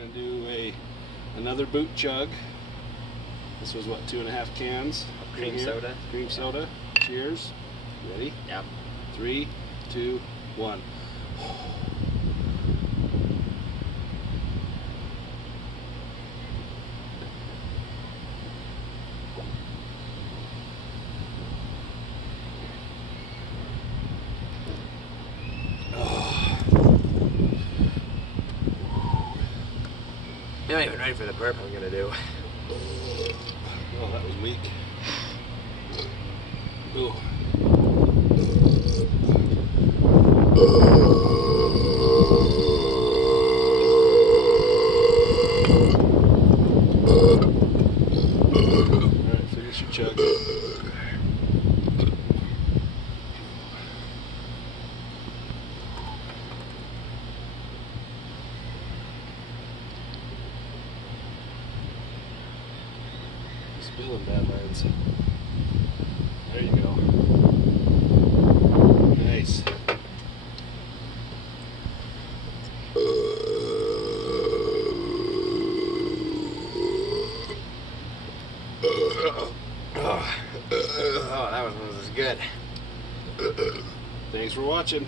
gonna do another boot chug. This was what, 2.5 cans? Cream soda. Cream soda. Cheers. Ready? Yep. 3, 2, 1. You're not even ready for the burp I'm gonna do. Oh, that was weak. Ooh. Alright, finish your chug. Spilling Badlands. There you go. Nice. Oh, that one was good. Thanks for watching.